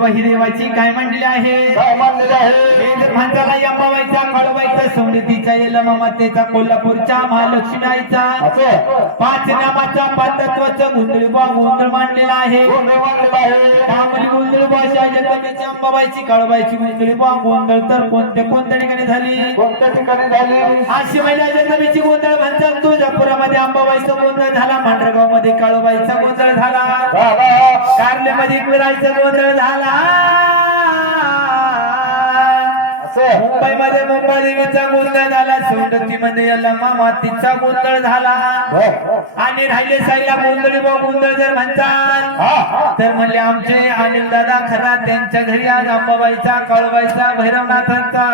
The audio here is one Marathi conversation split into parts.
देवा ही देवाची काय मांडली आहे हे जर म्हणताला अंबाबाईचा काळूबाईचा समृद्धीचा यल्लमा मातेचा कोल्हापूरच्या महालक्ष्मी आईचा 5 नामाचा 5 तत्वाचा गोंधळ मांडलेला आहे त्यामुळे गोंधळ भाषा जगदंबेची अंबाबाईची काळूबाईची गोंधळ तर कोणत्या ठिकाणी झाली अशी महिला जगदंबेची गोंधळ म्हणतात तुळजापुरामध्ये अंबाबाईचा गोंधळ झाला मांढरगाव मध्ये काळूबाईचा गोंधळ झाला कारले मध्ये विराईचा गोंधळ झाला मुंबई मध्ये मुंबई देवीचा गोंधळ झाला सौंदती मध्ये यल्लमा मातीचा गोंधळ झाला आणि राहिले साईला गोंधळ जर म्हणतात तर म्हणले आमचे अनिल दादा खरा त्यांच्या घरी आज अंबाबाईचा काळूबाईचा भैरवनाथांचा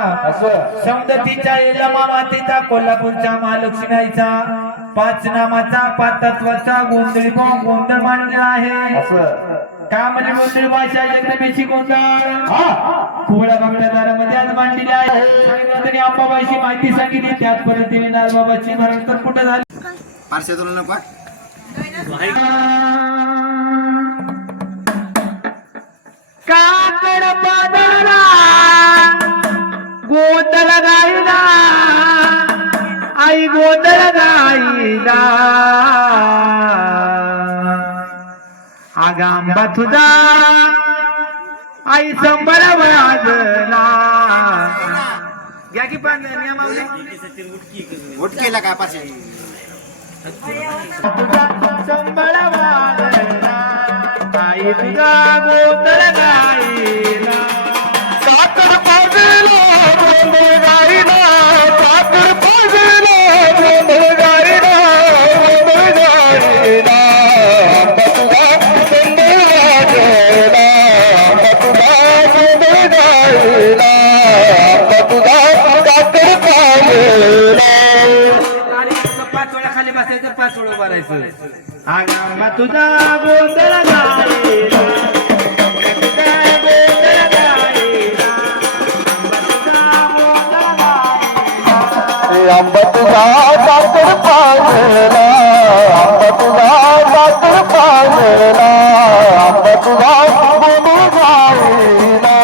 सौंदतीच्या यल्लमा मातीचा कोल्हापूरच्या महालक्ष्मी आईचा 5 नामाचा 5 तत्वाचा गोंधळ मांडलेला आहे का म्हणजे गोंधळ भाषा जगदंबेची गोंधळ कुवळ्या भक्तदारामध्ये आज मांडलेली आहे सांगितलं अंबाबाईची माहिती सांगितली त्यात परत देवीनाथ बाबाची भरण तर कुठं झाली काकड पादळा गोंधळ गायला आई गोंधळ गायला आगांबा तुझा आई संबर वाजला घ्या की पण उठकेला काय पासे तुझा संबर वाजला आई तुझा गोंधळ गायला काकड पाजला गोंधळ गायला काकड पाजला गोंधळ गायला गोंधळ गायला खाली बसायचं 5 वेळा भरायचं आगांबा तुझा गोंधळ गायला आंबा तुझा काकड पाजला आंबा तुझा काकड पाजला आंबा तुझा गोंधळ गायला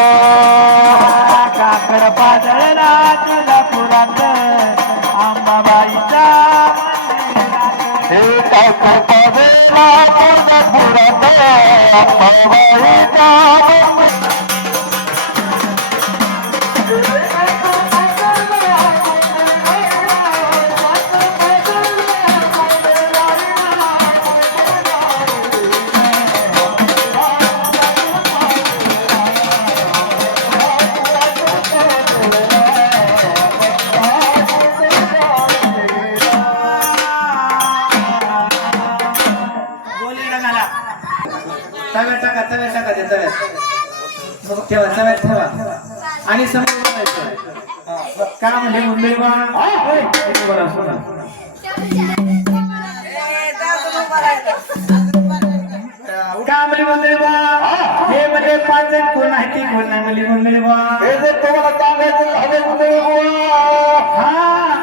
काकड पाजळला तुझा पुरात अंबाबाईचा हे काकड पाजला तुझा पुरात अंबाबाईचा ठेवा आणि समोर का म्हणजे मुंबई का म्हणजे मुंबई हे म्हणजे 5 जण कोण आहे ती कोण नाही म्हणजे मुंबई हे जर तुम्हाला सांगायचं झालं मुंबई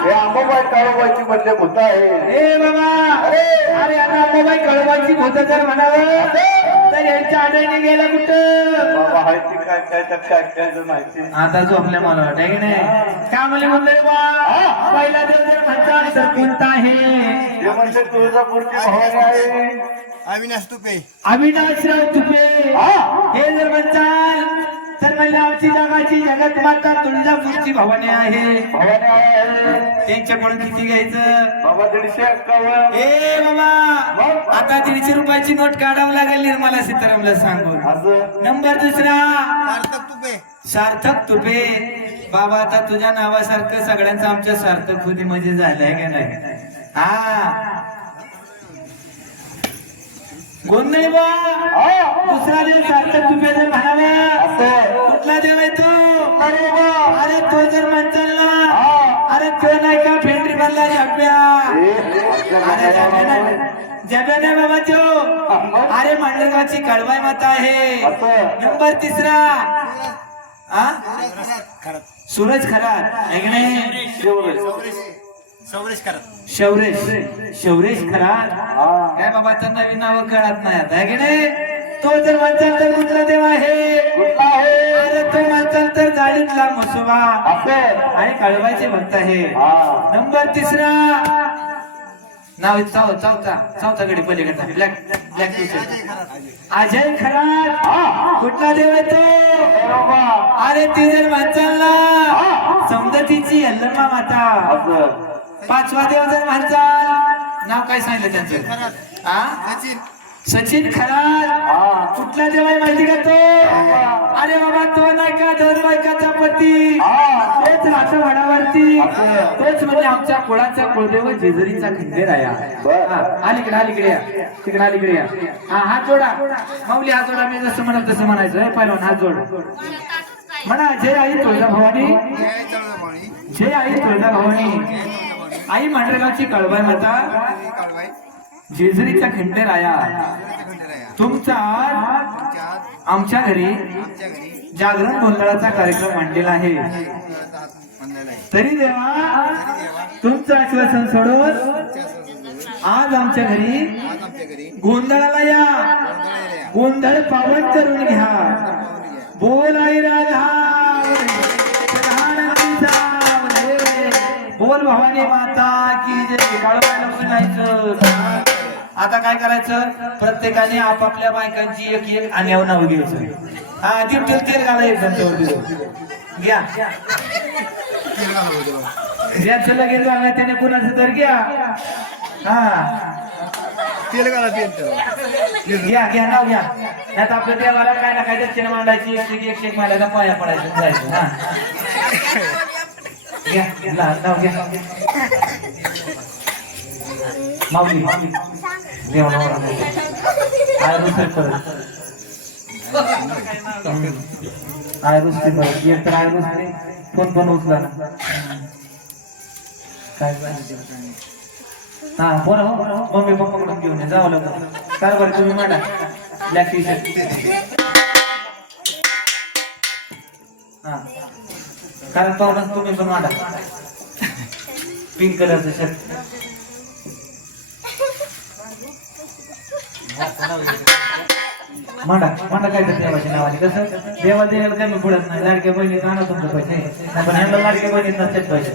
हे अंबाबाई काळूबाईची म्हणजे भूत आहे ए बाबा अरे आता अंबाबाई काळूबाईची भूत जर म्हणावं तर यांच्या आडणे गेला कुठं बाबा माहिती काय माहिती आता झोपल्या मला वाटत की नाही का म्हणजे मुंबई पहिला देव जर म्हणतात तर कोणता आहे हे म्हणजे तुळजापूरची भवानी आहे अविनाशराव तुपे हे जर म्हणताल तर म्हणजे आमची जगाची जगत माता तुळजापूरची भवानी आहे त्यांच्याकडून किती घ्यायचं बाबा 151 ए बाबा आता 150 रुपयाची नोट काढावं लागेल निर्मला सीतारामला सांगून नंबर दुसरा सार्थक तुपे बाबा आता तुझ्या नावासारखं सगळ्यांचं आमच्या सार्थक होती म्हणजे झालंय का नाही हा गोंधळ दुसरा देव सार्थक तुपे जर म्हणाला कुठला देव आहे तो अरे तो जर म्हणताल ना अरे तो नाही का फेंड्री बनला जब्या नाही बाबा तो अरे मांडरगावची काळबाई माता आहे नंबर 3 सूरज खरात ऐकणे शौरेश खरात काय बाबा तर नवीन नाव कळत नाही आता है की नाही तो जर म्हणतात तर कुठला देव आहे कुठला आहे अरे तो म्हणतात तर जाळीतला मसुबा असेल आणि कळवायचे भक्त आहे. हा नंबर तिसरा नाव चौथा गडी पलीकडचा black black tea shirt Ajay Kharat. कुठला देव आहे तो? बरोबर अरे ती जर माणसाला समदतीची यल्लमा माता. असं पाचवा देव जर म्हणचाल नाव काय सांगितलं त्यांचं? हा सचिन खरात. कुठला देव आहे माहिती का तो? अरे बाबा तो नाही का धरबायकाचा पती, तोच राहतो म्हणावरती, तोच म्हणजे आमच्या कुळाचा कुळदेव जेजुरीचा खंडेर आहे. अलीकडे अलीकडे या, तिकडे अलीकडे या. हा हात जोडा माऊली, हात जोडा. मी जसं म्हणत तसं म्हणायचं. पहिलवान हात जोड म्हणा. जय आई तुळजा भवानी, जय आई तुळजा भवानी. आई मांढरेगावची कळबाई माता, जेजुरीचा खंडेर आया. तुमचा आमच्या घरी जागरण गोंधळाचा कार्यक्रम मांडलेला आहे. तरी देवा तुमचं आश्वासन सोडून आज आमच्या घरी गोंधळाला या. गोंधळ पावन करून घ्या. बोल आई राधा, बोल भवानी माता की जय. कळवायला म्हणायचं. आता काय करायचं? प्रत्येकाने आपापल्या बायकांची एक एक आण्यावर नाव घ्यायचं. हा दिवटेल तेल घाला एक घंट्यावर घ्या. ज्याचं लगेच झालं त्याने कुणाचं तर घ्या. हा तेल घाला तेल घ्या घ्या नाव घ्या. त्यात आपल्या देवाला काय ना काय दक्षिणा मांडायची. एक मांडायला पाया पडायचं जायचं. हा घ्या नाव घ्या. माऊली देवाला आय रुसरी परत एक तर आय रुसरी फोन पण उचला ना. काय हा फोन हो मम्मी पप्पाकडून घेऊन जावं लागलं. कारभार तुम्ही मांडा ब्लॅक टी शर्ट. हा कारण पाहुणा तुम्ही पण मांडा पिंक कलरचं शर्ट. मांडा मांडा काय तर देवाच्या नावाने. कसं देवा देवाला कमी पडत नाही. लाडक्या बहिणीत आणा तुमचं पैसे, पण ह्यांना लाडक्या बहिणीत नसतात पैसे.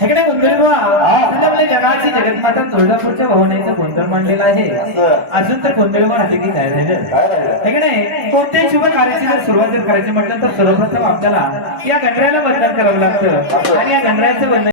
हेकडे गोंधळ आपल्या जगाची जगन्माता तुळजापूरच्या भवानीचं गोंधळ मांडलेला आहे. अजून तर गोंधळ वाढते की काय राहिलं? हेकडे कोणत्याही शुभ कार्याची जर सुरुवात जर करायची म्हटलं तर सर्वप्रथम आपल्याला या गणरायाला वंदन करावं लागतं. आणि या गणरायाचं वंदन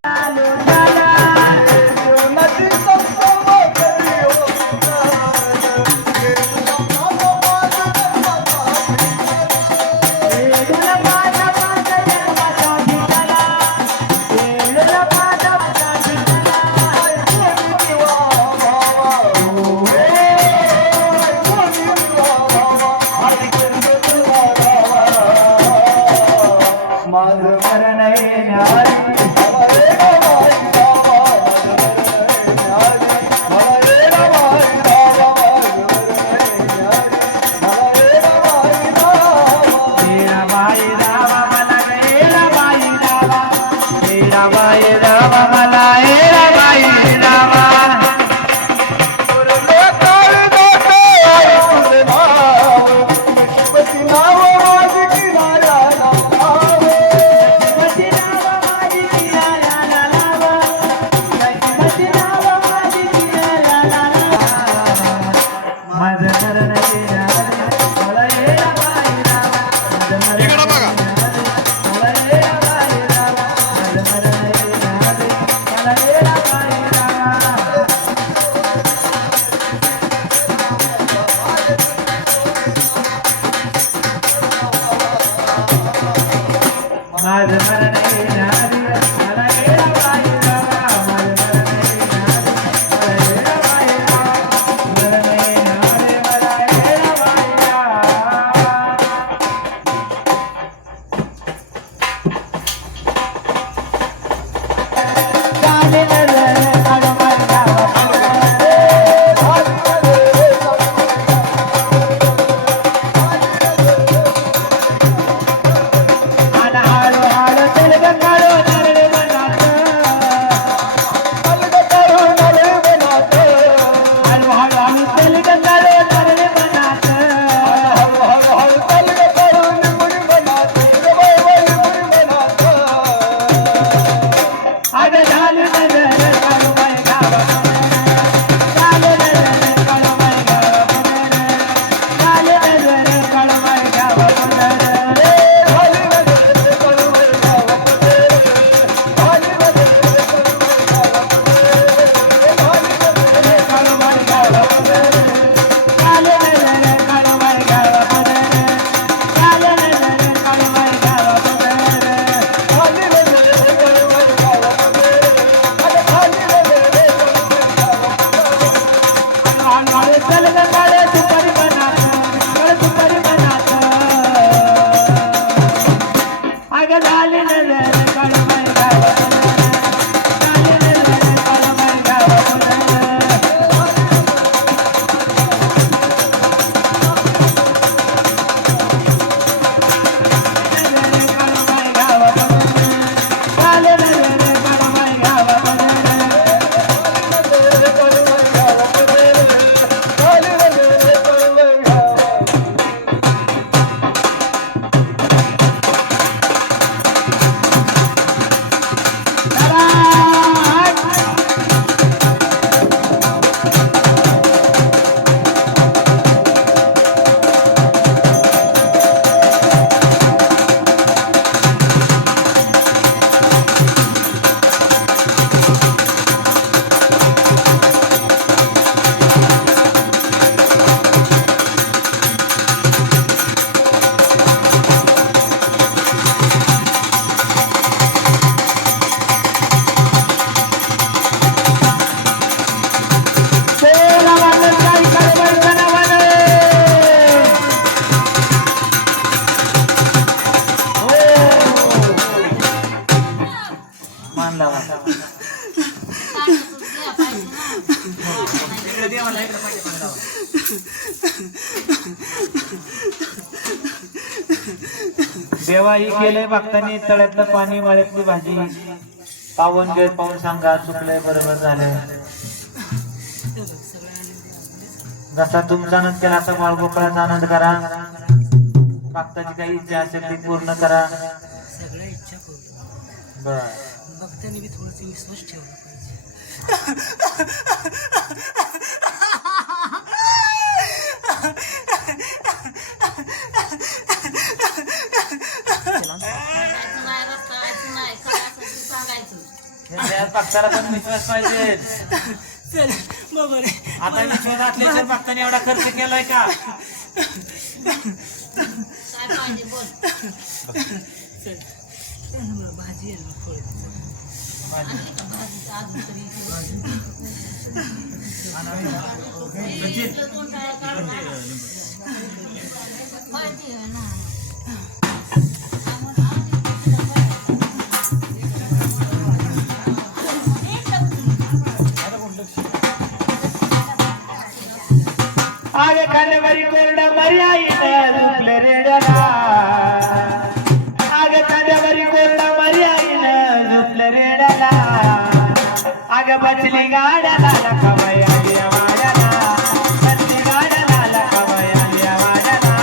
देवाही केलंय भक्तांनी तळ्यातलं पाणी मळ्यातली भाजी पावन घेत पाहून सांगा चुकलंय बरोबर झालंय जसा तुमचा आनंद केला असा बाळगोपाळाचा आनंद करा भक्ताची काही इच्छा असेल ती पूर्ण करा सगळ्या इच्छा पूर्ण बर भक्तांनी बी थोडस विश्वास ठेवला पाहिजे भक्ताला पण विश्वास पाहिजे चल बाबा रे आता विश्वास असल्याशिवाय भक्ताने एवढा खर्च केलाय का चल भाजी आहे ना फळ आगे खांद्यावरी कोरडा मर्याईनं झुकले रेड्याला आगे खांद्यावरी कोरडा मर्याईनं झुकले रेड्याला आगे बचली गाड्याला लखाबाई आली वाड्याला बचली गाड्याला लखाबाई आली वाड्याला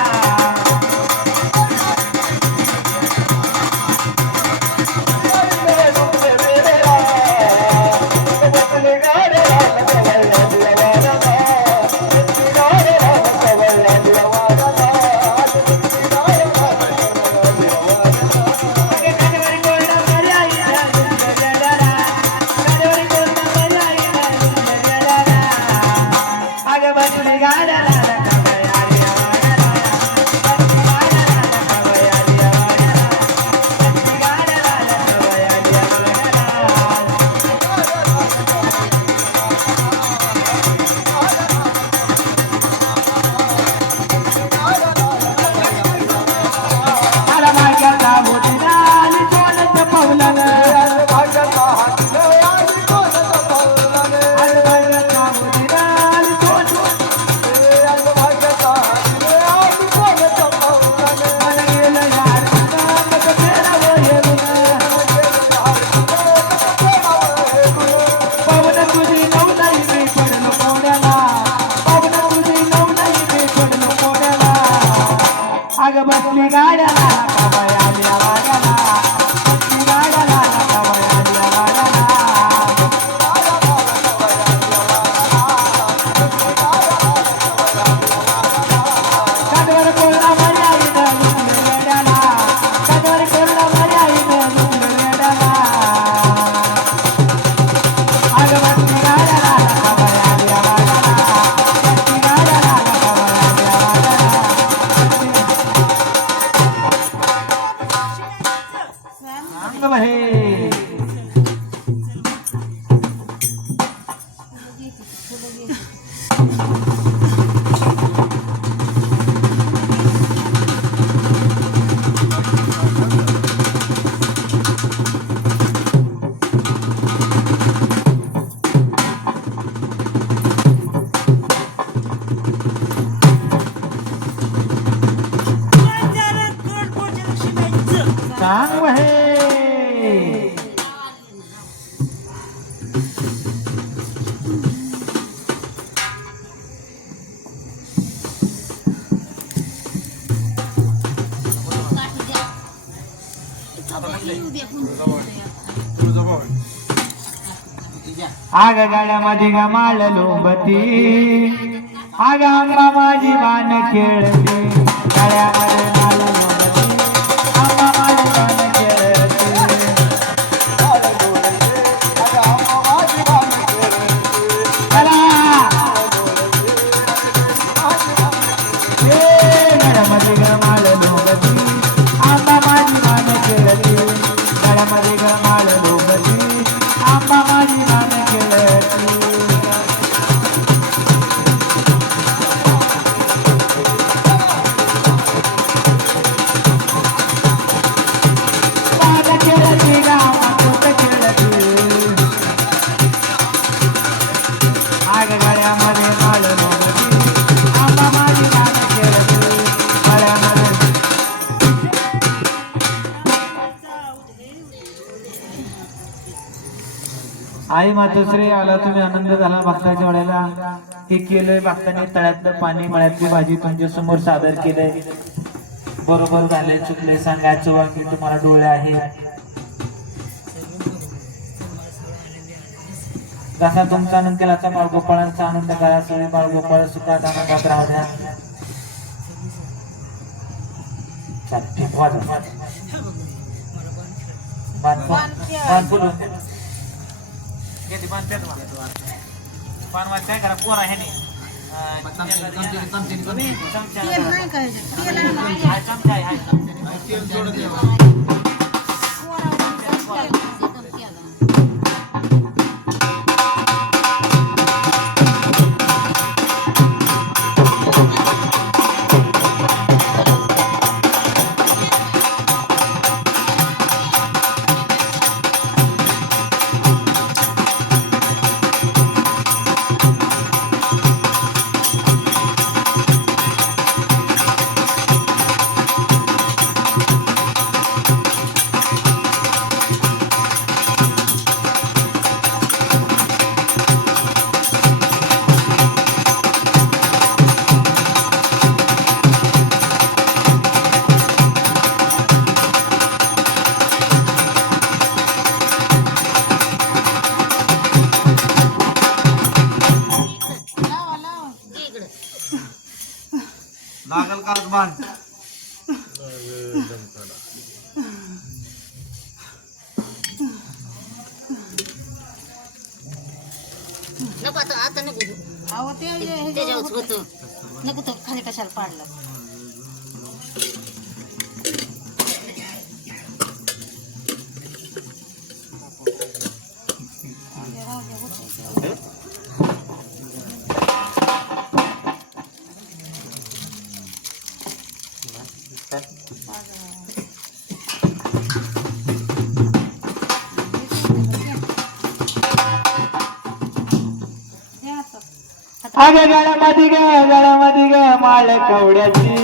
बसली गाड्याला लखाबाई आली वाड्याला बसली गाड्याला लखाबाई आली वाड्याला कादवर कोरडा मर्याईनं झुकले रेड्याला कादवर कोरडा मर्याईनं झुकले रेड्याला आग बसली गाड्याला लखाबाई आली वाड्याला बसली गाड्याला लखाबाई आली वाड्याला सांग हे आग गाड्यामध्ये गमाळ लोंबती आग आंबा माझी मान खेळते गाड्यामध्ये माल लोंबती आंबा माझी मान खेळते चला गाड्यामध्ये गमाळ लोंबती आंबा माझी मान खेळते गाड्यामध्ये गमाळ लोंबती आंबा माझी मान खेळते आई मातोश्री आला तुम्ही आनंद झाला भक्ताच्या वेळेला हे केलंय भक्ताने तळ्यातलं पाणी मळ्यातली भाजी तुमच्या समोर सादर केलंय बरोबर झालंय चुकलंय सांगायचं वाकी तुम्हाला डोळे आहे जसा तुमचा आनंद केला असा बाळगोपाळांचा आनंद करा सगळे बाळगोपाळ सुखात आनंदात राहण्या ठीक वाजव पान काय करा पोरा हे नाही तेल नाही काय तेल नाही लागल का बांध नको आता नको अहो ते त्याच्यावर होतं नको तो खाली कशाला पाडला अग गळ्यामध्ये ग माळ कवड्याची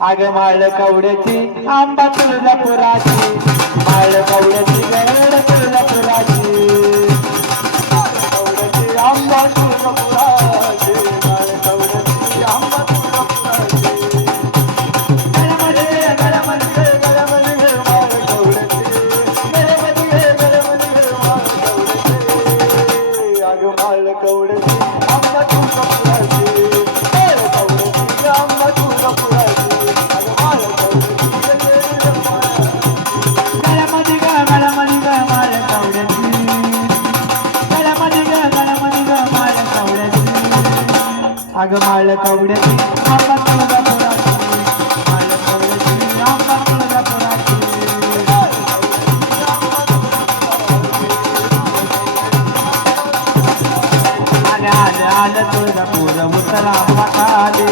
अग माळ कवड्याची आंबा तुळजापुराची माळ कवड्याची गळ तुळजापुराची कवड्याची आंबा तुळजापुराची माळ कवड्याची आंबा तुळजापुराची गळ्यामध्ये माळ कवड्याची गळ्यामध्ये माळ कवड्याची अग माळ कवड्याची अग माळ कवड्याची आंबा तुळजापुराची माळ कवड्याची आंबा तुळजापुराची आलं तुळजापूर उतर आंबा खाले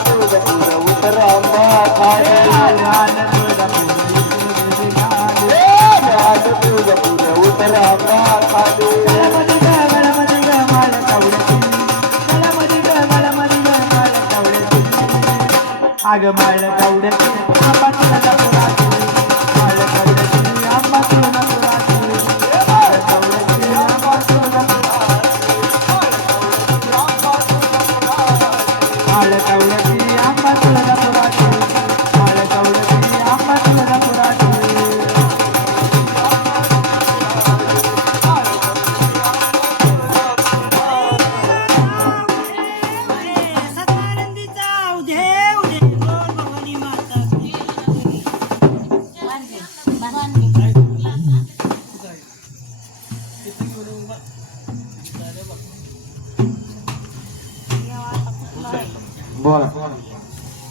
तुळजापूर उतर आंबा खाले आलं तुळजापूर उतर आंबा खाले गळ्यामध्ये ग माळ कवड्याची गळ्यामध्ये ग माळ कवड्याची अग माळ कवड्याची आंबा तुळजापुराची माळ कवड्याची आंबा तुळजापुराची माळ कवड्याची आंबा तुळजापुराची माळ कवड्याची आंबा तुळजापुराची माळ कवड्याची आंबा तुळजापुराची सदानंदीचा उदे उदे बोल भवानी माता बोला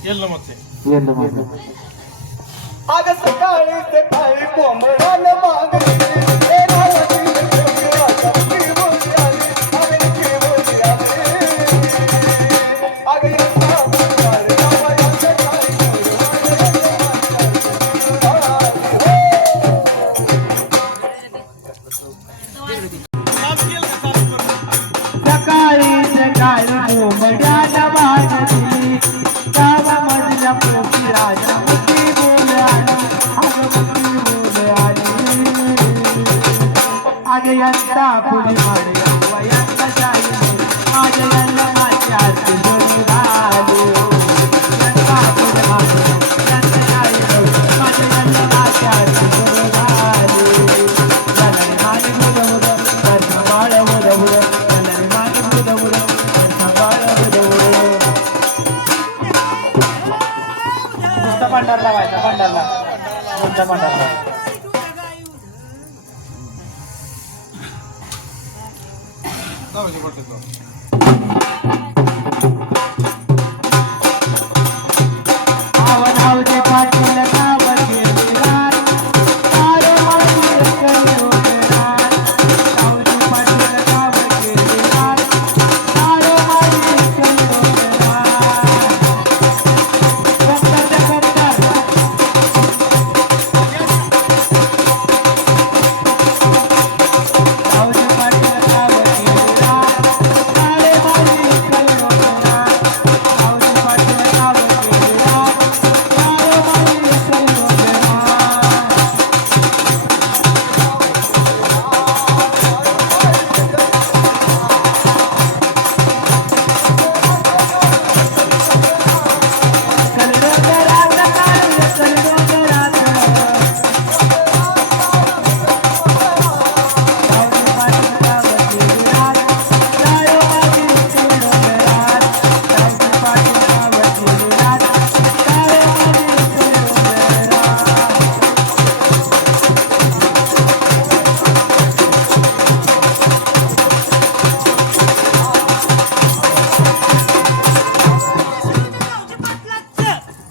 येल्लो मग येल्लो मग अग सकाळी सकाळी कोंबड्यान मागली ए भावाची लक्ष्मी आता की बोलली आली अगं की बोलली आली अगं येता सकाळी रामाया सकाळी सकाळी सकाळी कोंबड्याला वाजली गावामधल्या पोपी राजा मुठी बोल आली अगं मुठी बोल आली यंदा पुढे मारे वयंदा जाई माझ्या यंदा माझ्या आरती जोडी घालू यंदा पुढे मारे यंदा जाई माझ्या यंदा माझ्या आरती जोडी घालू चलरे मागे बुड बुड कर संभाळ बुड बुड चलरे मागे बुड बुड कर संभाळ बुड बुड नुसता भंडार लावायचा भंडारला नुसता भंडारला लावायचे पडते तो. आवनावचे पाटील गावाचे विरार आरे मातीर करी उमेरार आवचे पाटील गावाचे विरार आरे मातीर करी उमेरार करता आवचे पाटील गावाचे विरार आरे मातीर करी उमेरार आवचे पाटील गावाचे विरार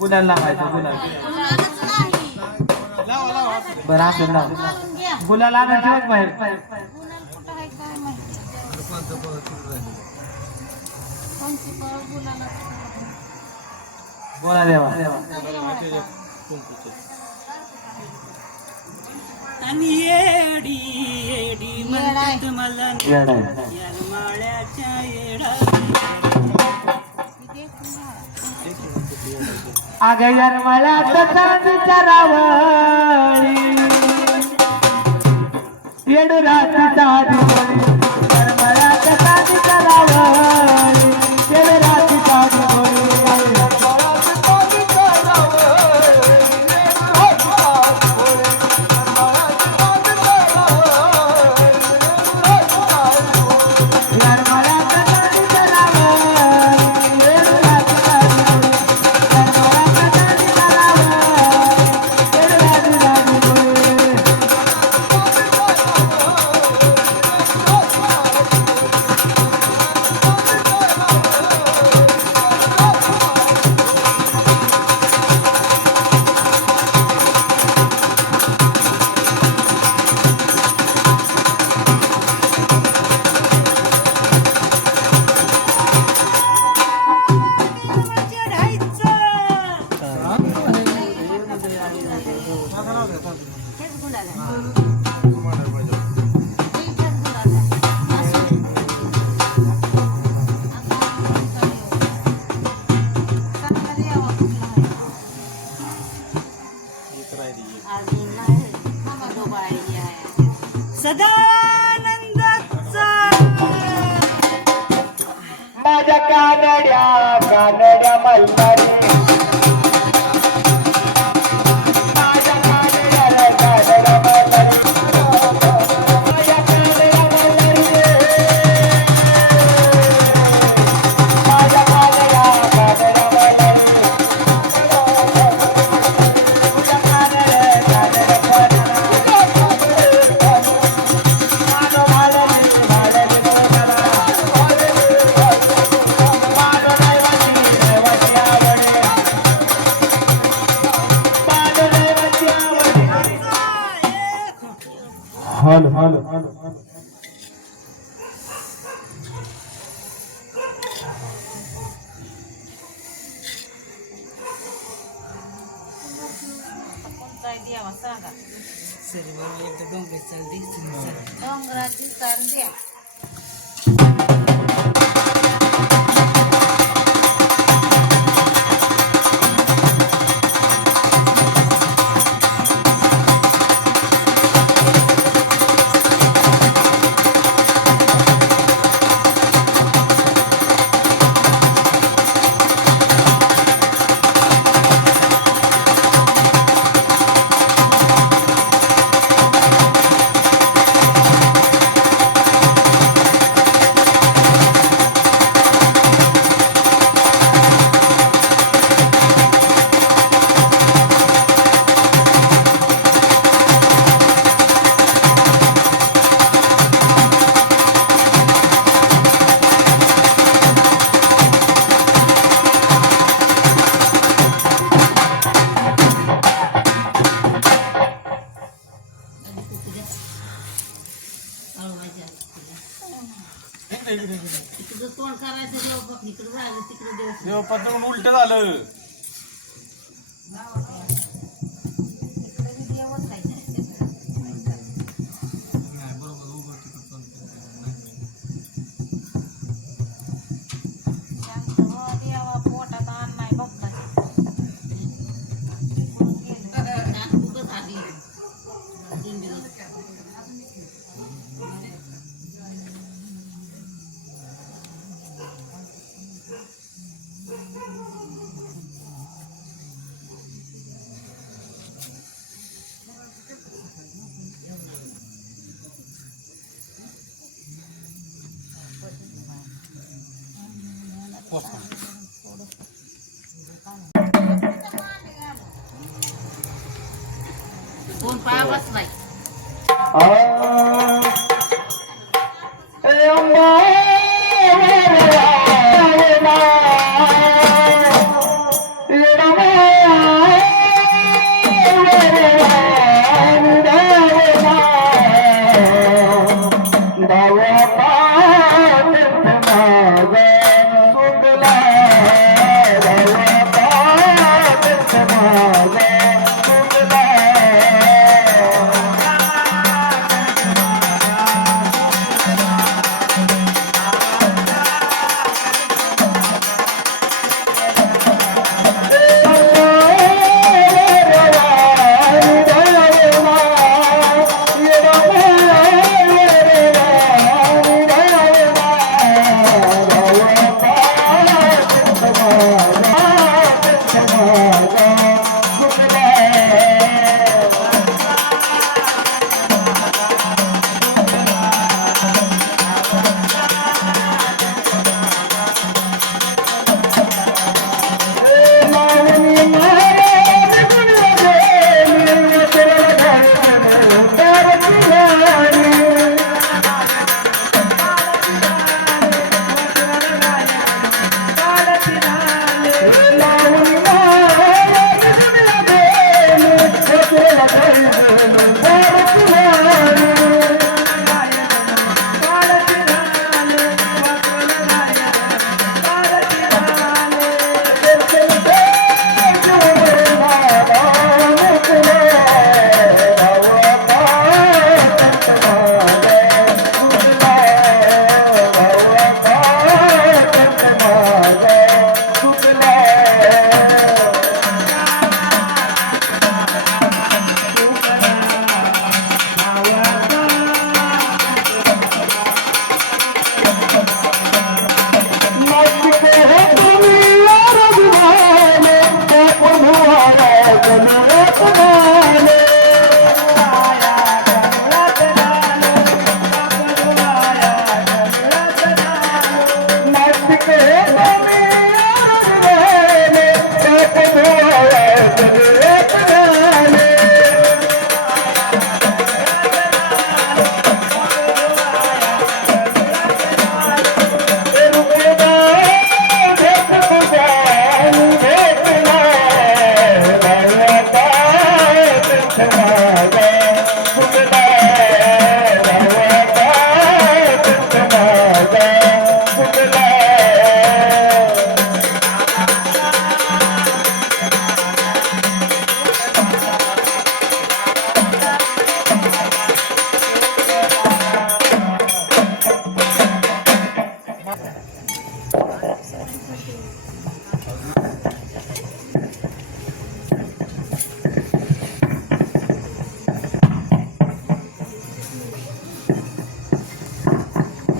गुलाल लावायचा गुलाल लावा लावा असू दे. बरं असं लाव गुलाल आणून ठेवत बाहेर बोला देवा आणि येडी येडी म्हणतात मला येड आहे. माळ्याच्या येडा अगं जन्मला चांदीच्या रावळी येडू रात्रीचा दिवळी जन्मला चांदीच्या रावळी येडू रात्रीचा दिवळी जन्मला चांदीच्या रावळी येडू रात्रीचा दिवळी जन्मला चांदीच्या रावळी येडू रात्रीचा दिवळी सदानंदाचा माझ्या कानड्या मलबारी माझ्या कानड्या मलबारी माझ्या कानड्या मलबारी माझ्या कानड्या मलबारी तुझ्या कानड्या हाल हाल सरी मला एकदा डोंगरे चाल दे डोंगराची चाल द्या पत्र उलट झालं. इकडे बी देवच आहे. शांत हो देवा, पोटात अन्न नाही बघता. कुठून गेलं? कोण पाय बसलाय?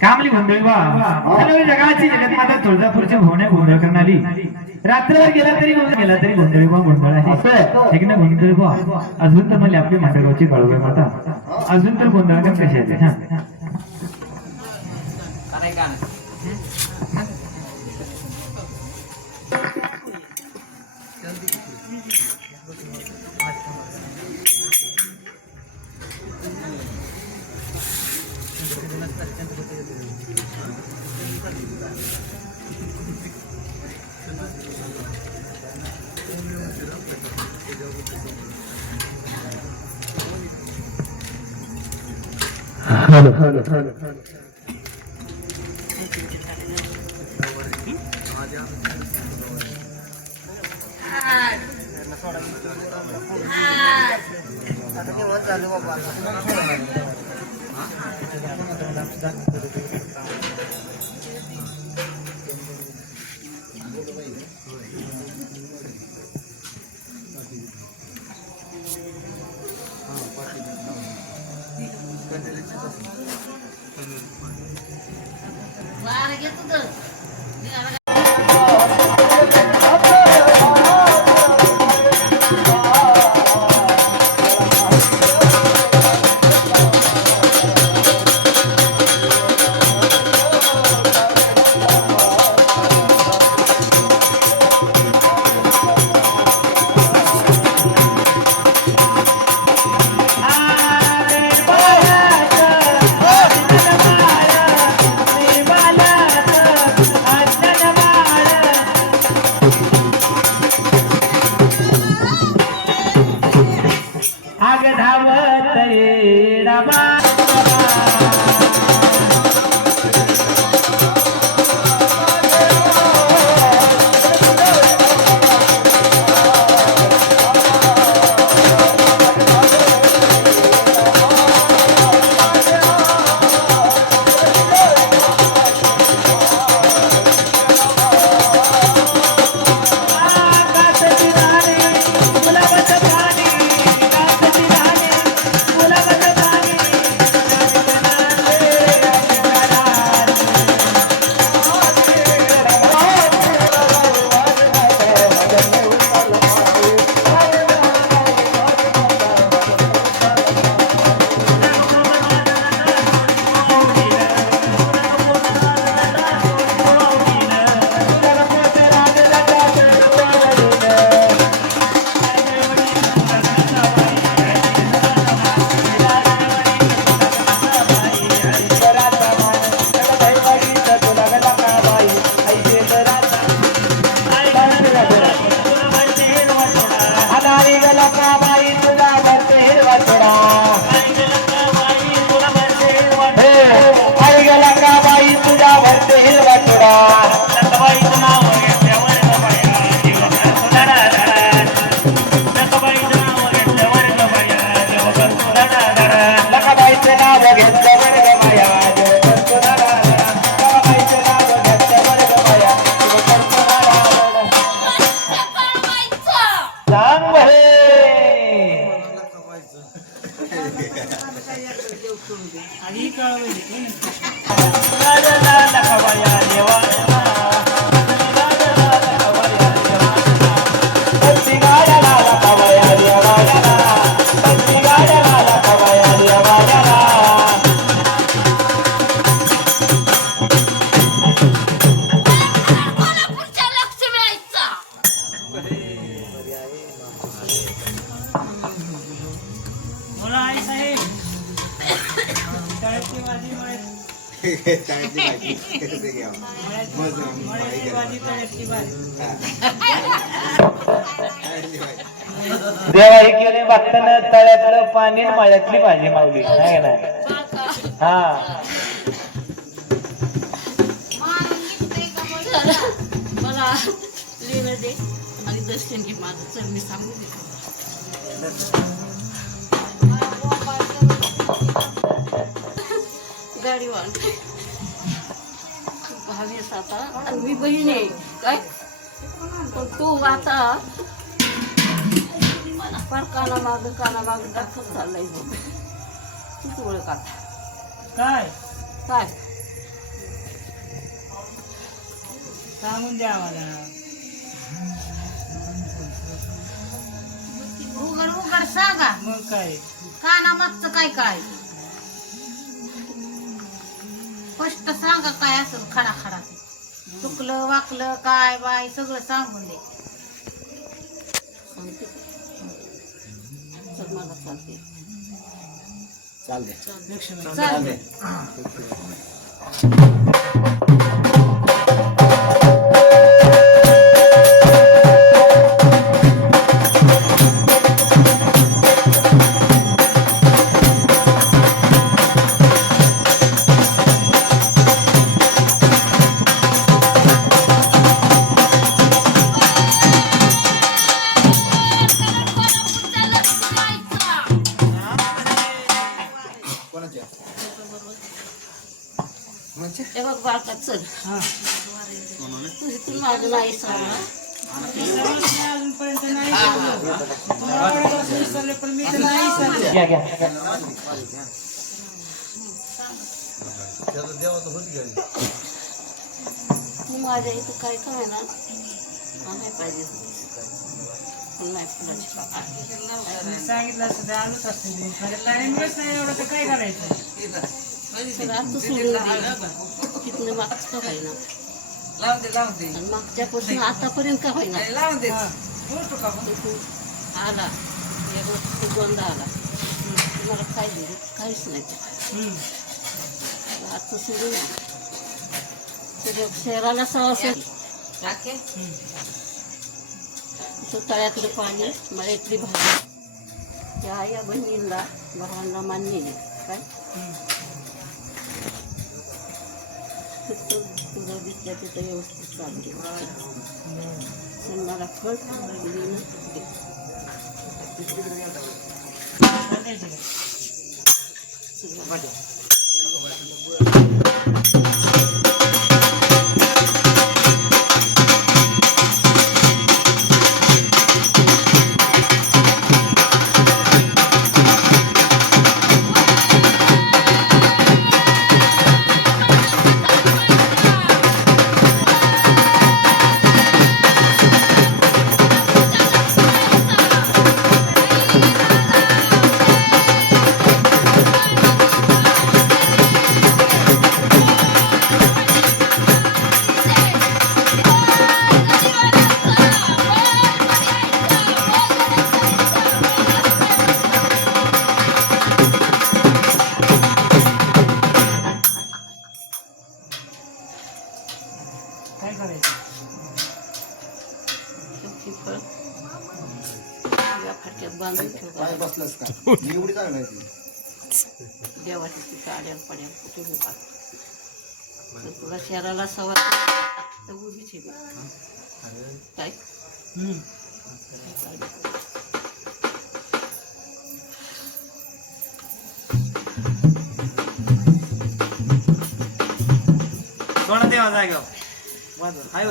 कामली गोंधळ सर्व जगाची जगन्माता तुळजापूरच्या भोवण्या गोंधळ करणारी रात्रभर गेला तरी गोंधळ गोंधळ आहे एक ना गोंधळ अजून तर मला आपली माटेगावची कळवे माता अजून तर गोंधळ कशी आहे हॅलो वार घे तुझं निघाला आग धावत रे रामा आधी कळवली कोल्हापूरच्या लक्ष्मी आईचा बोला आई साहेब तळ्याची भाजी मळ्याची भाजी तळ्याची भाजी देवा हे केले बघताना तळ्यातलं पाणी आणि मळ्यातली भाजी मावली नाही ना हा मला लिहिलं दे आणि दर्शन घे माझं चल मी सांगू दे गाडी वाढ भावीस आता मी बहीण आहे काय पण तू आता मला फार कानामाग दाखवत चाललाय तूच ओळख आता काय काय सांगून द्या आम्हाला उघड उघड सांगा मग काय कानामागचं काय काय स्पष्ट सांगा काय असेल खडा खडा चुकलं वाकलं काय बाय सगळं सांगून दे चल मला चालते चालते हे बघ बाळका चल तू इथून माझं नाही सगळं अजूनपर्यंत नाही विसरले पण मी तर नाही विसरले. तू माझ्या इथं काय काय ना नाही पाहिजे पण नाही फुलाची सांगितलं असतं ते आलोच असते टाइमच नाही एवढं तर काय करायचं. सगळं आता सोडून दिलं तिथनं मागचं का होईना आणि मागच्यापासून आतापर्यंत का होईना तिथून आला एक वर्ष दोनदा आला तुम्हाला काय दिलं काहीच नाही आता सोडून सगळं शहराला सवास तळ्यातलं पाणी मळ्यातली भाजी या या बहिणींना भावांना मान्य आहे काय तुझं दिसल्या तिथं व्यवस्थित चालते मला कळ काय करायचं. फाटक्यात बांधून ठेवतात बसलंस का एवढी काय माहिती देवाची काड्या पड्या कुठे होतात तुला शहराला सवार तर उभीच आहे काय कोणा देवा जागा हाय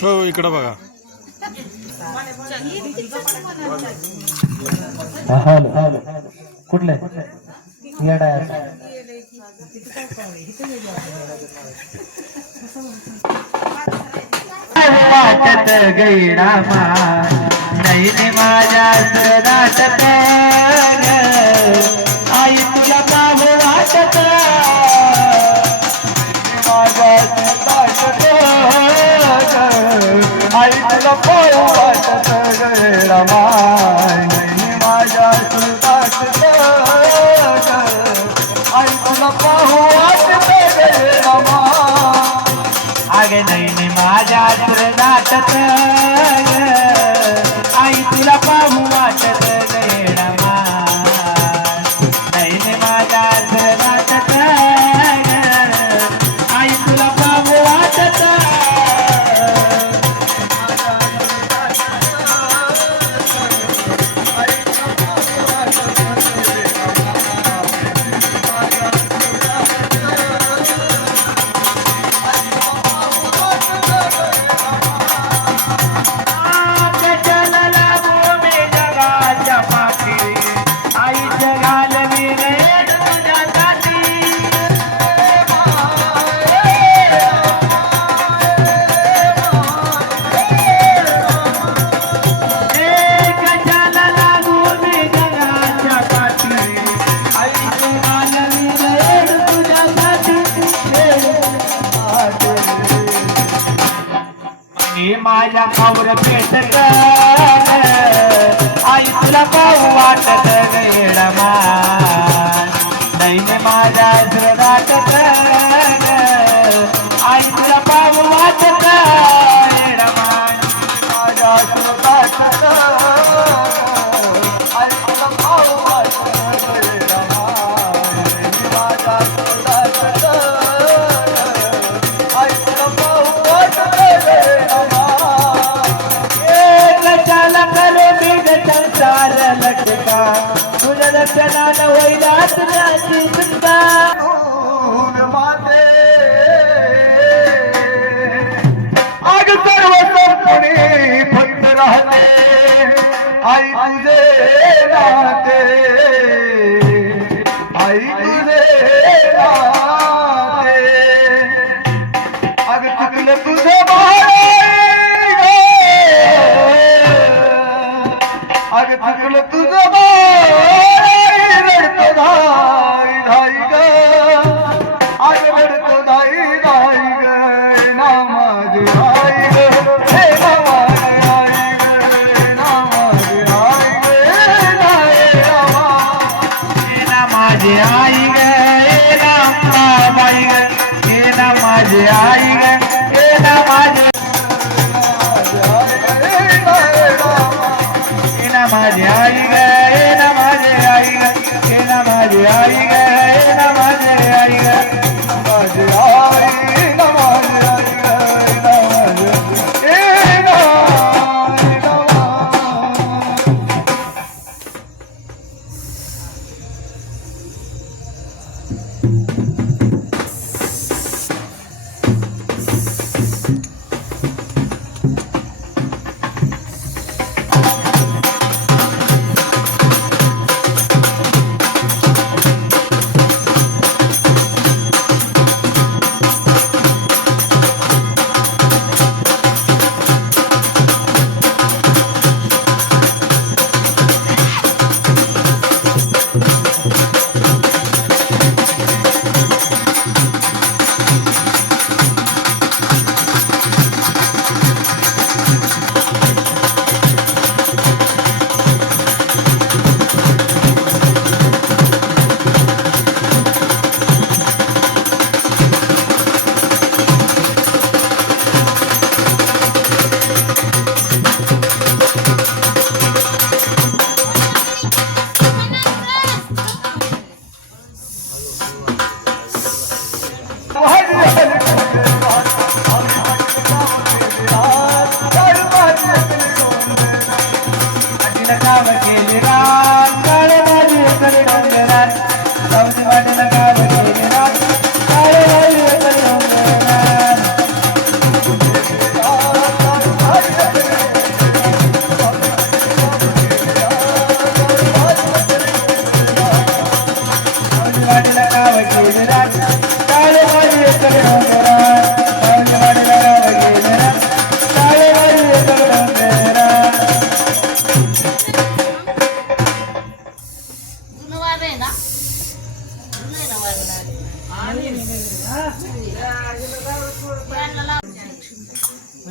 हो इकडं बघा. कुठले वाटत गैडा नाही माझ्या नाटक आई तुला पाह वाटत माझ्या आई तुला तुला पाहू वाटते गे रामा आगे नाही माझ्या नाटत आई तुला पाहू वाटत गे रमा नाही माझ्या नाटत आई तुला पाहू वाटत माझ्या खावर पेटत आई तुला पाहू वाटत गेडमा नाही माझ्या नाटक आई तुला पाहू वाटत गेडमा माझ्या सुरताटत आई तुला पाहू वाटत गे रामा माझ्या सुरताटत आई तुला पाहू वाटत गे रामा कशाला करो बिग संसार लटका तुझ्या लक्षणानं होईलाच त्याची सुटका माते आग सर्व संपुणी फक्त राहते आई तुझे राहते आई तुझे राहते अग चुकलं तुझं अग चुकलं तुझं रडतो धाई धाई ग अग रडतो धाई धाई ग ना माझे आई ग हे ना माझे आई ग ना माझे आई ग ना हे रामा हे ना माझी आई ग हे ना बाई ग हे ना माझी आई ग हे ना माझी माझी आई ग हे ना माझी आई ग हे ना माझी आई ग हे ना माझी आई ग माझे आई ना माझे आई ग ना माझे ए ना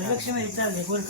लक्ष्मी चालले बोल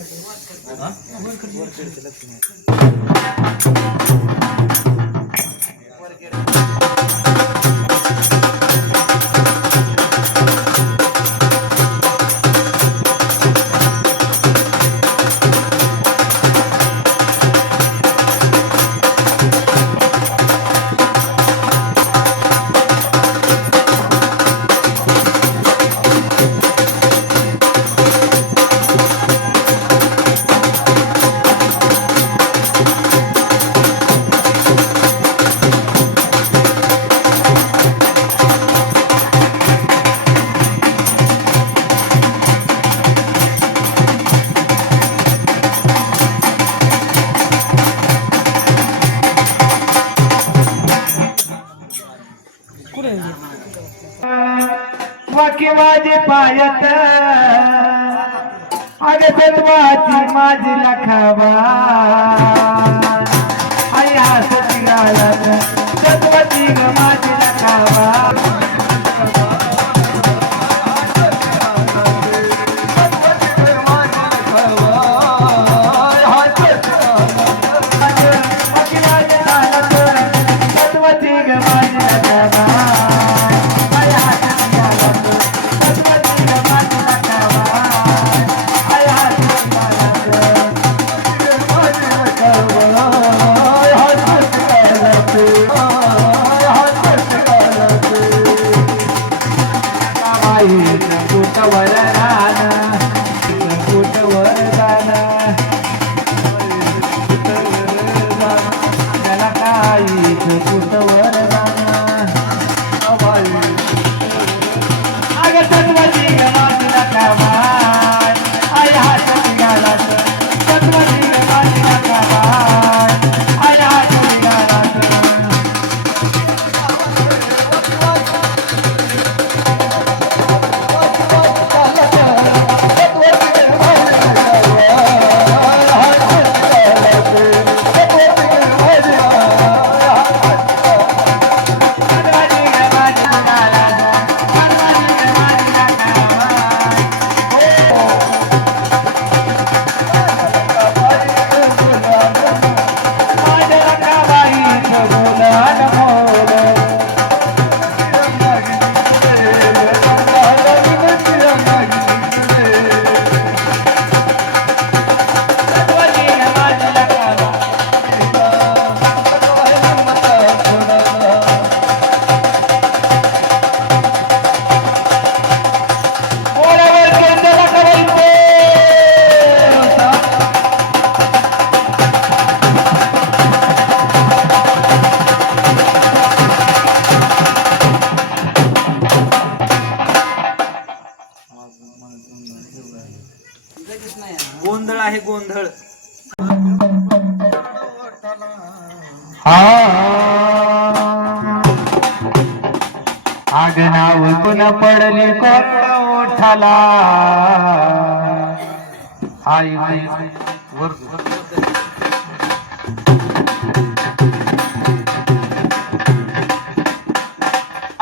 वाकी माझे पायत अगे सत्वाची माझी लखाबा आई हसती गाळात सत्वाची ग माझी लखाबा गोंधळ आहे गोंधळ. आग नाव पुन्हा पडली कोरड ओठाला आई वर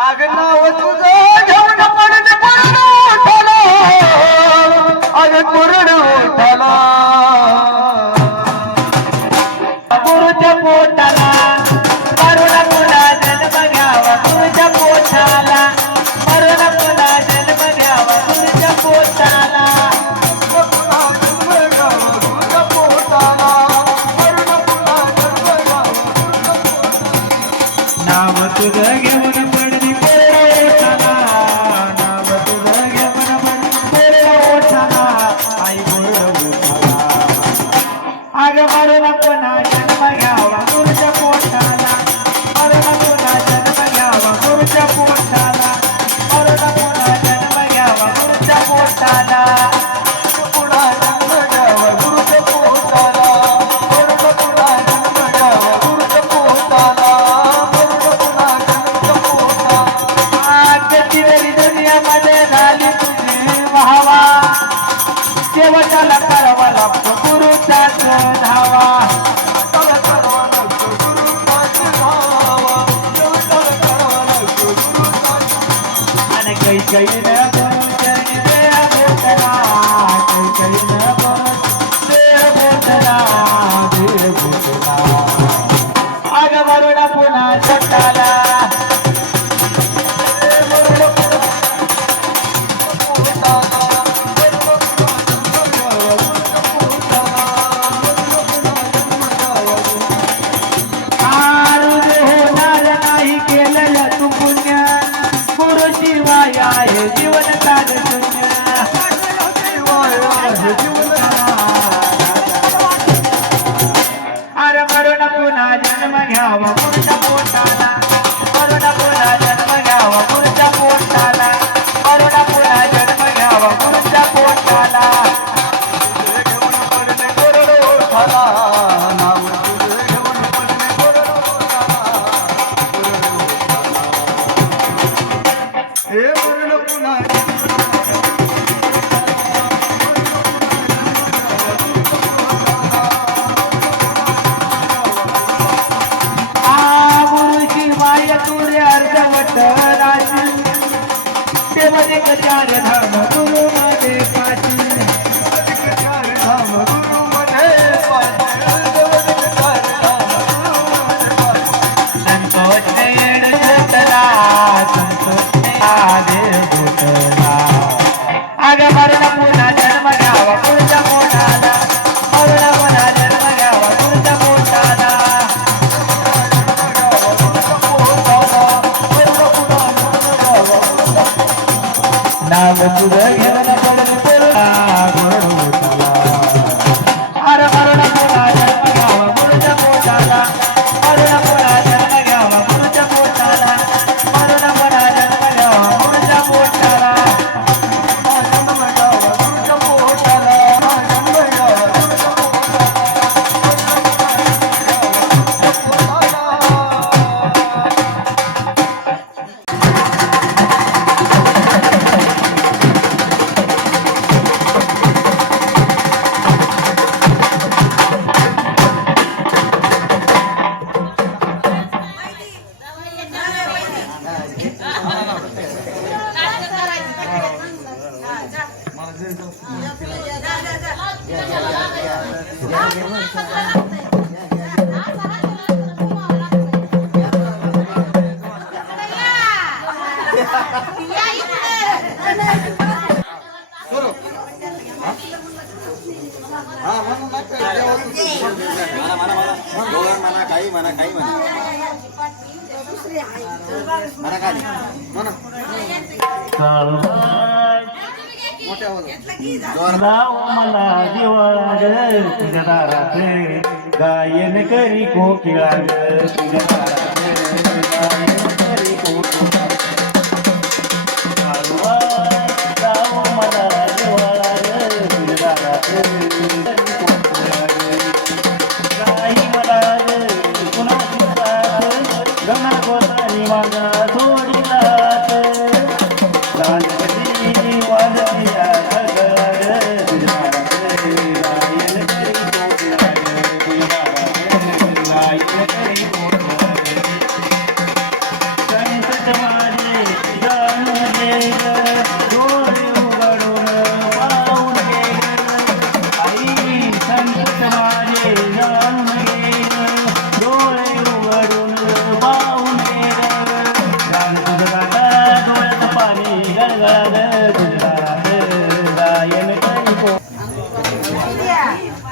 आग नाव तुझं घेऊन पडले कोरड ओठाला आग कोरड ओठाला गुरुच्या पोटाला मरुणा पुन्हा जन्म घ्यावा गुरुच्या पोटाला मरुणा पुन्हा जन्म घ्यावा गुरुच्या पोटाला नाव तुझं घेऊन पडली पोटाला नाव तुझं घेऊन पडली पोटाला आई बोल आग मरुणा पुन्हा जन्म घ्यावा गुरुच्या पोटाला मरुणा पुन्हा जन्म घ्यावा गुरुच्या पोटाला मरुणा पुन्हा जन्म घ्यावा गुरुच्या पोटाला शेवटाला करावा लागतो गुरुचाच धावा आणि काही काही न बोलचणी देह बोलला काही काही न बोल देह बोलला देह बोलला आग मरुणा पुन्हा जटाला आहे जीवन काढ अरे मरुण पुन्हा जन्म घ्यावा पुढच्या पोटाला मरुण पुन्हा जन्म घ्यावा पुढच्या पोटाला मरुण पुन्हा जन्म घ्यावा पुढच्या पोटाला हे मरण पुन्हा गुरुची माय तुरे अर्धवट राशी ते मध्ये कचार धाम गुरु मध्ये पाची चार धाम गुरु मध्ये संतोष घेतला संतोष आदे भूतला आग मरण पुन्हा जन्म घ्यावा पुढच्या मोठाला मरण पुन्हा जन्म घ्यावा पुढच्या मोठाला नाम तुझं घेऊन पडला अरे मरण पुन्हा जन्म घ्यावा पुढच्या मोठाला मरण पुन्हा जन्म घ्यावा पुढच्या मोठाला मरण पुन्हा जन्म घ्यावा पुढच्या मोठाला मला दिवाळ तुझ्या दारातले गायन करी कोकिळा तुझ्या दारातले गायन करी कोकिळा मला दिवाळ तुझ्या दारातले गाई मला कुणाची गणा कोतारी माझा सोडीला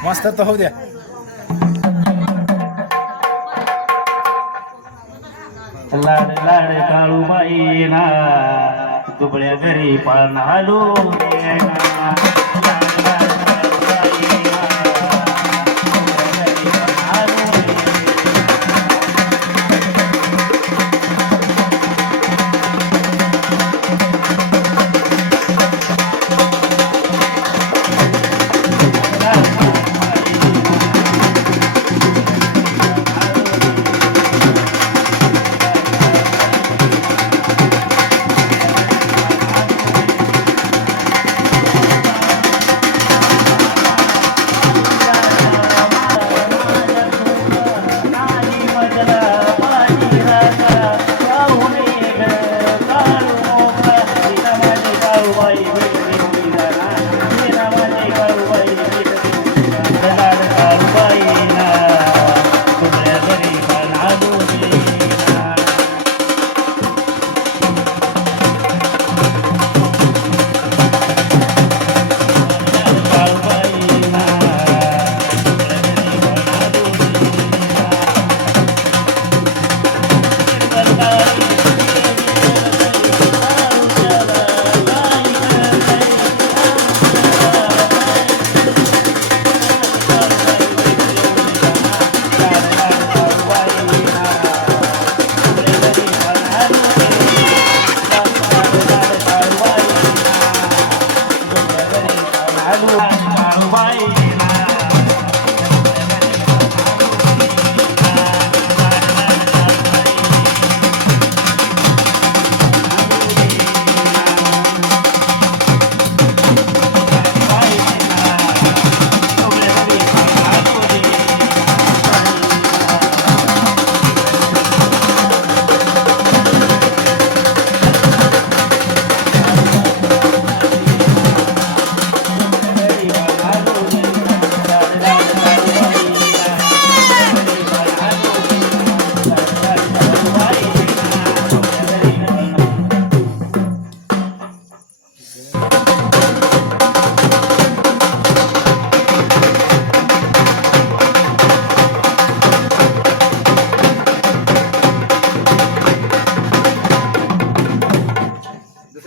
मस्त तर होऊ द्या लाड लाड काळूबाई ना दुबळ्या घरी पान हालू दे ना लाड लाड काळूबाई ना, दुबळ्या घरी पान हालू दे.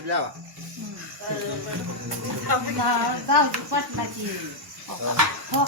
लावा गावची पाटलाची हो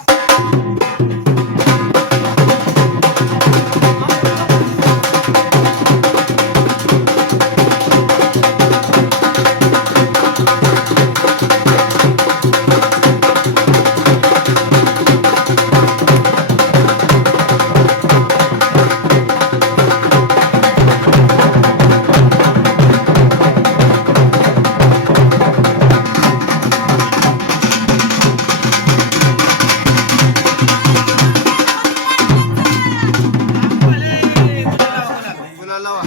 गुलाल लावा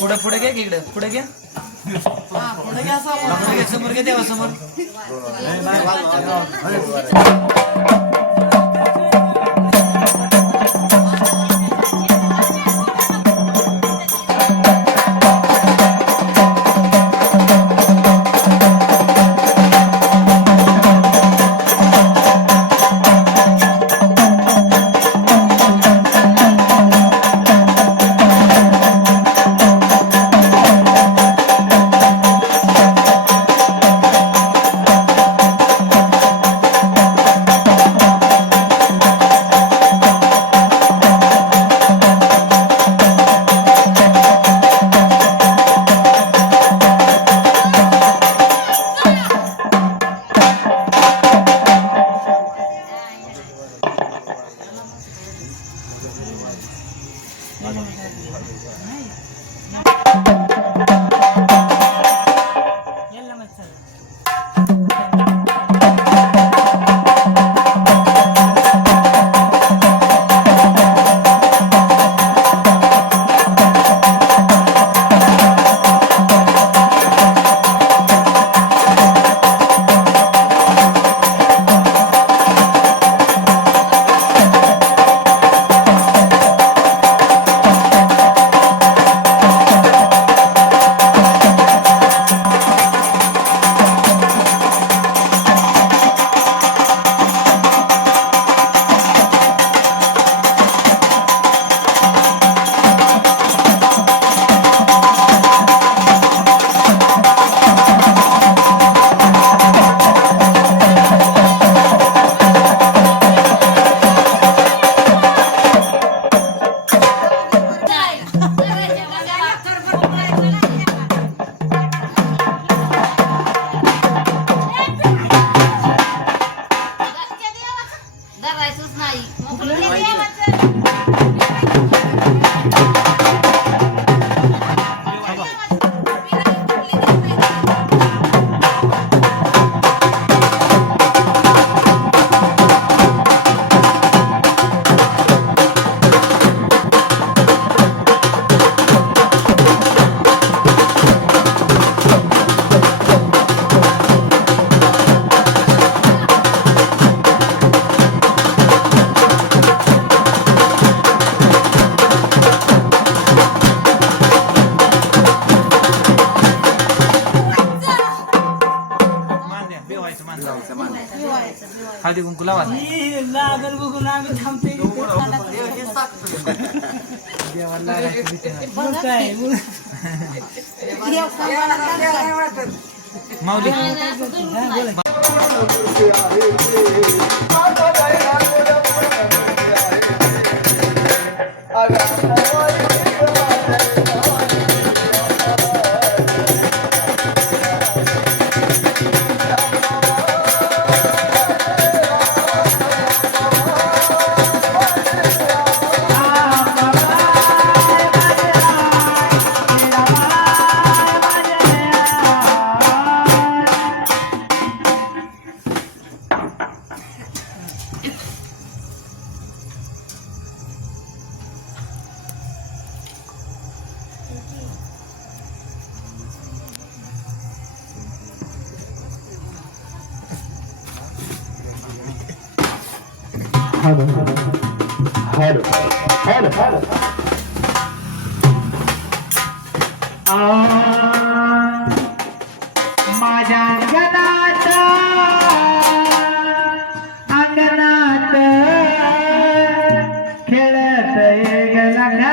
पुढे पुढे घ्या की इकडे पुढे घ्या पुढे घ्या समोर घ्या देवा समोर जेवायचं माणसं मिवायचं. हळदी कुंकू लावा लागल बघून आम्ही थांबते काय माऊली माझ्या अंगणात खेळत गेला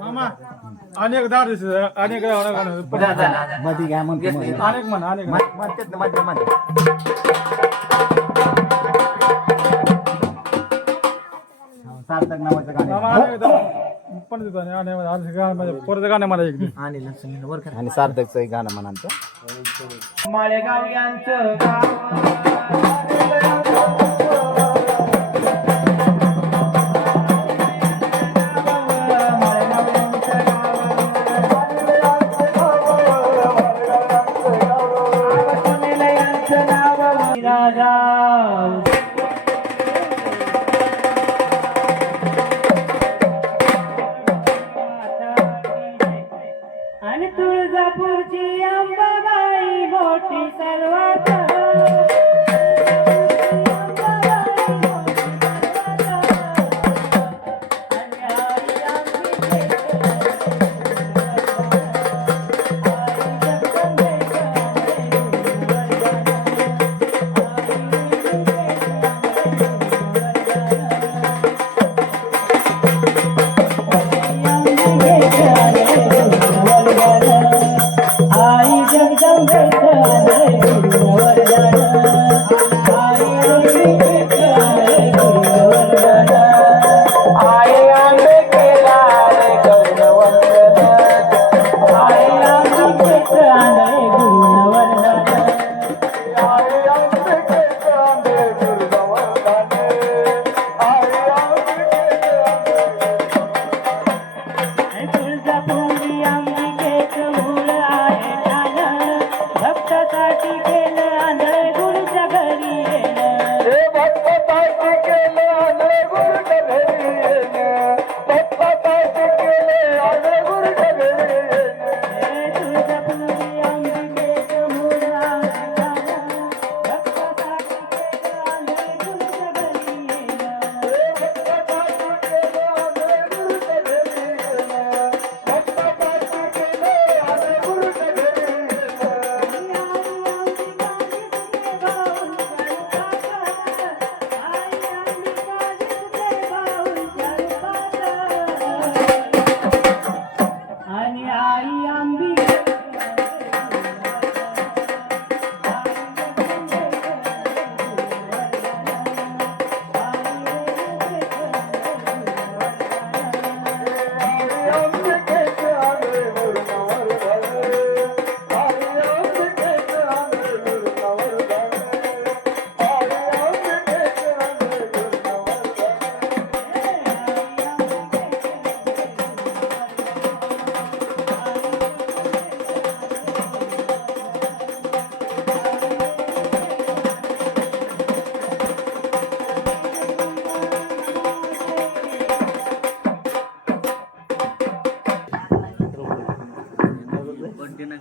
मामा अनेक दार अनेक मध्ये काय म्हणतो अनेक म्हण अनेक म्हणतात मध्ये मध्ये सार्थक नावाचं गाणं मामा अनेक पण देतो आणि परत गाणं मला एक आणि सार्थकचं एक गाणं म्हणाल माळेगाव यांचं गाव आणि तुळजापूरची अंबाबाई मोठी सर्वात आई जगदंबे माहिती नाही